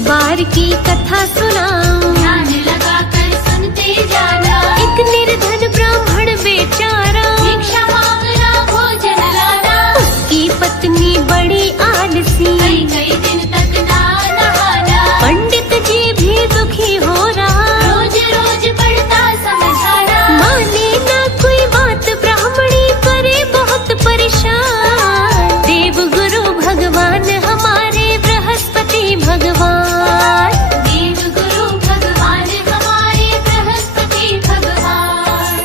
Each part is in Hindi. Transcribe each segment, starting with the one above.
बार की कथा सुनाऊं, ध्यान लगा कर सुनते जाना। एक निर्धन ब्राह्मण बेचारा, भिक्षा मांगना भोजन लाना। उसकी पत्नी बड़ी आलसी, कई कई दिन तक ना नहाना। पंडित जी भी दुखी हो रहा, रोज रोज पढ़ता समझाना। माने ना कोई बात ब्राह्मणी, करे बहुत परेशान। देव गुरु भगवान हमारे बृहस्पति भगवान, देव गुरु भगवान हमारे बृहस्पति भगवान।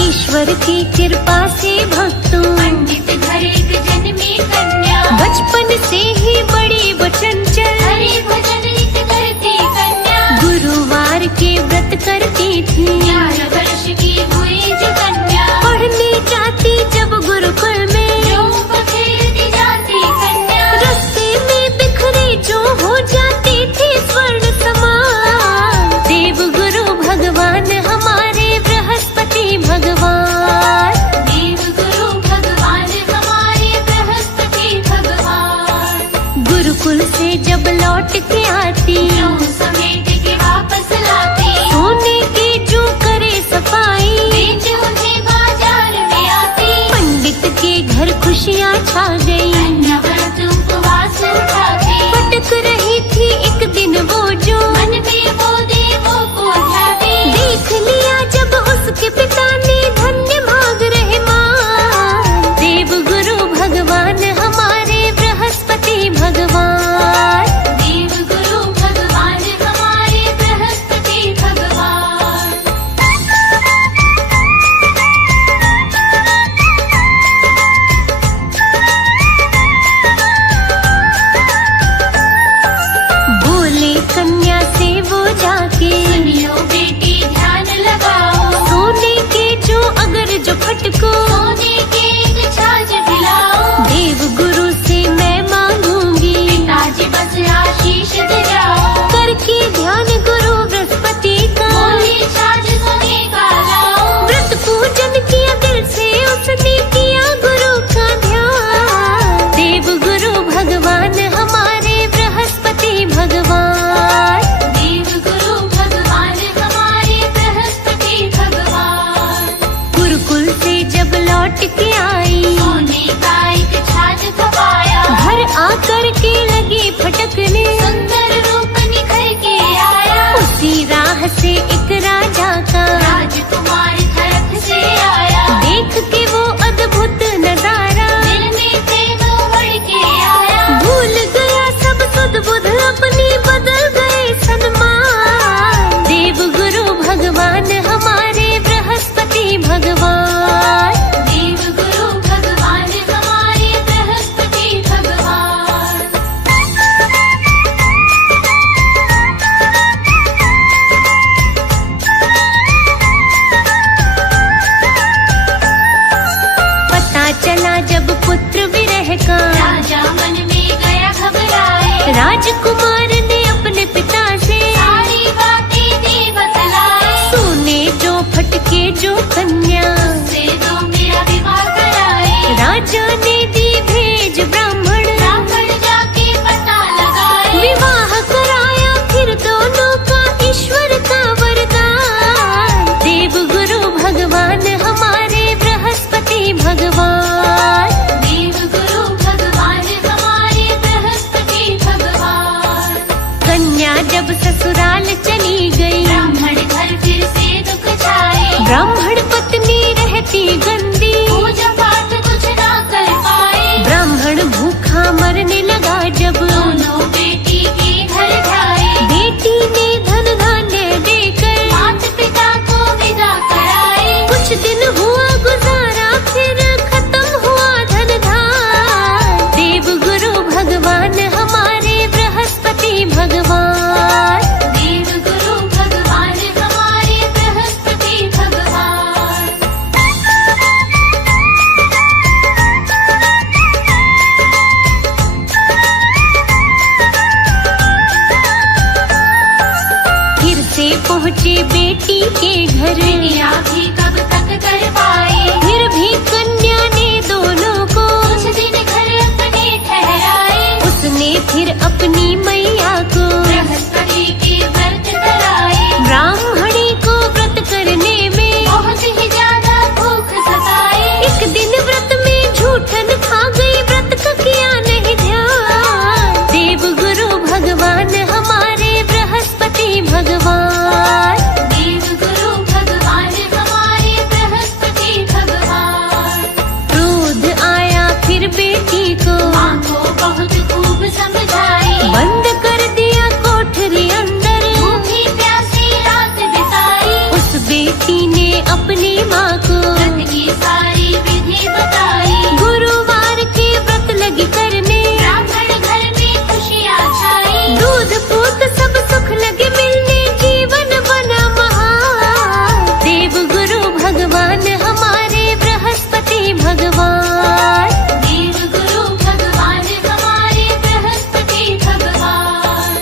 ईश्वर की कृपा से भक्तों, पंडित घर एक जन्मी कन्या। बचपन से ही बड़ी वचनचल, हरि भजन नित करती कन्या। गुरुवार के व्रत करती थी, 11 वर्ष की हुई जो कन्या। पढ़ने जाती जब गुरुकुल में, जो पखेरती जाती कन्या। रस्ते में बिखरे जो हो जाती थी स्वर्ण समान। देव गुरु भगवान हमारे बृहस्पति भगवान, देव गुरु भगवान हमारे बृहस्पति भगवान। गुरुकुल से जब लौट के आती, जो समेट के वापस लाती। सोने की जो करे सफाई, बेच उन्हें बाजार में आती। पंडित के घर खुशियाँ छा गई। कन्या व्रत उपवास उठाती। भटक रही थी एक दिन वो जो, मन में वो देवों को ध्याती। देख लिया जब उसके पिता ने, धन्य भाग रहे मां। देव गुरु भगवान हमारे बृहस्पति भगवान, देव गुरु भगवान हमारे बृहस्पति भगवान। बोले कन्या से वो जाके, सुनियो बेटी ध्यान लगाओ। सोने के जो अगर जो फटको, सोने के एक छाछ दिलाओ। देव गुरु से मैं मांगूंगी, पिताजी बस आशीष दे जाओ। करके ध्यान गुरु बृहस्पति का। बोली छाछ सोने का लाओ। व्रत पूजन किया दिल से उसने, किया गुरु का ध्यान। देव गुरु भगवान हमारे बृहस्पति भगवान, देव गुरु भगवान हमारे बृहस्पति भगवान। गुरुकुल से जब लौट के आई, सोने का एक छाछ खपाया। घर आकर के लगी फटकने, सुंदर रूप निखर के आया। उसी राह से एक राजा का, राजकुमार खरख से आया। देख के वो अद्भुत नजारा, दिल में प्रेम उमड़ के आया। भूल गया सब सुध बुध अपनी, बदल गए सन्मान। देव गुरु भगवान हमारे बृहस्पति भगवान, देव गुरु भगवान हमारे बृहस्पति भगवान। पता चला जब पुत्र विरह का, राजा मन में गया घबराए। राजकुमार ने अपने पिता से, सारी बातें दे बतलाए। सोने जो फटके जो कन्या, से दो मेरा विवाह कराए। राजा ने दी भेज ब्राह्मण, ब्राह्मण जाके पता लगाए। विवाह कराया फिर दोनों का, ईश्वर का वरदान। देव गुरु भगवान हमारे बृहस्पति भगवान, देव गुरु भगवान हमारे बृहस्पति भगवान। कन्या जब ससुराल चली गई, ब्राह्मण घर फिर से दुख छाए। ब्राह्मण पत्नी रहती गंदी, पूजा पाठ कुछ ना कर पाए। ब्राह्मण भूखा मरने लगा जब, दोनों बेटी के घर जाए। बेटी ने धन धान्य देकर, माता पिता को विदा कराए। कुछ दिन हुआ गुजारा फिर खत्म हुआ धन धान। देव गुरु भगवान हमारे बृहस्पति भगवान, देव गुरु भगवान हमारे बृहस्पति भगवान। सवेरे पहुँचे बेटी के घर, बिटिया भी कब तक कर पाए, फिर भी कन्या ने दोनों को कुछ दिन घर अपने ठहराए। उसने फिर अपनी मैया को बृहस्पति के व्रत कराए, ब्राह्मणी को व्रत करने में बहुत ही ज्यादा भूख सताए। एक दिन व्रत में झूठन खा गई, व्रत का किया नहीं ध्यान। देव गुरु भगवान हमारे बृहस्पति भगवान, देव गुरु भगवान हमारे बृहस्पति भगवान। क्रोध आया फिर बेटी को, माँ को बहुत खूब समझाई, बंद कर दिया कोठरी अंदर, भूखी प्यासी रात बिताई। उस बेटी ने अपनी माँ को व्रत की सारी विधि बताई, गुरुवार के व्रत लगी करने, ब्राह्मण घर में खुशियाँ छाई। दूध पूत सब सुख लगे मिलने, जीवन बना महान। देव गुरु भगवान हमारे बृहस्पति भगवान, देव गुरु भगवान हमारे बृहस्पति भगवान।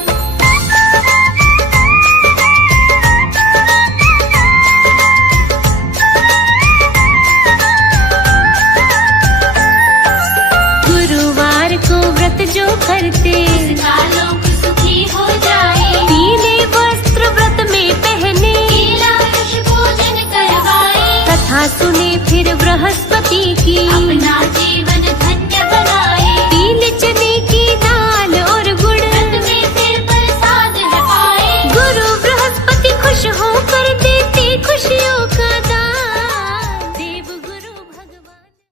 गुरुवार को व्रत जो करते, इसका लोक सुखी हो जाए, पीले वस्त्र व्रत में पहने, लीला वृक्ष पूजन करवाए, कथा सुने फिर बृहस्पति की, अपना